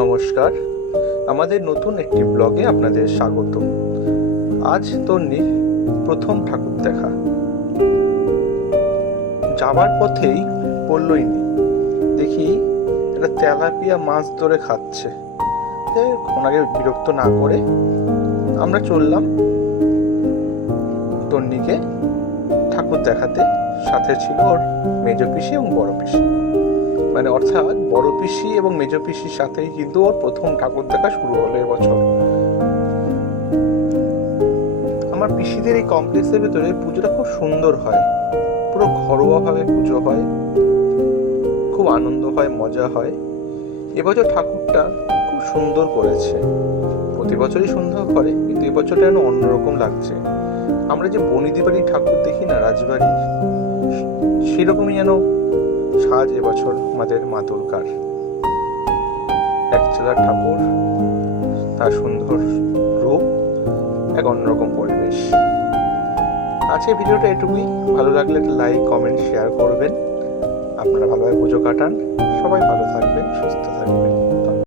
নমস্কার, আমাদের নতুন একটি ব্লগে আপনাদের স্বাগত। আজ তন্নির প্রথম ঠাকুর দেখা। যাবার পথেই বললই নি, দেখি একটা তেলাপিয়া মাছ ধরে খাচ্ছে। ওনাকে বিরক্ত না করে আমরা চললাম তন্নিকে ঠাকুর দেখাতে। সাথে ছিল ওর মেজ পিসি এবং বড় পিসি, মানে অর্থাৎ বড় পিসি এবং মেজ পিসির সাথেই কিন্তু ওর প্রথম ঠাকুর দেখা শুরু হলো এবছর। আমার পিসিদের এই কমপ্লেক্সের ভেতরে পুজোটা খুব সুন্দর হয়, পুরো ঘরোয়া ভাবে পুজো হয়, খুব আনন্দ হয়, মজা হয়। এবছর ঠাকুরটা খুব সুন্দর করেছে, প্রতি বছরই সুন্দর করে, কিন্তু এবছরটা যেন অন্যরকম লাগছে। আমরা যে বনিদি বাড়ির ঠাকুর দেখি না রাজবাড়ির, সেরকমই যেন সাজ এবছর আমাদের মা দুর্গার। এক চেলার ঠাকুর, তার সুন্দর রূপ, এক অন্যরকম পরিবেশ। আজকে ভিডিওটা এটুকুই। ভালো লাগলে একটা লাইক, কমেন্ট, শেয়ার করবেন। আপনারা ভালোভাবে পুজো কাটান। সবাই ভালো থাকবেন, সুস্থ থাকবেন।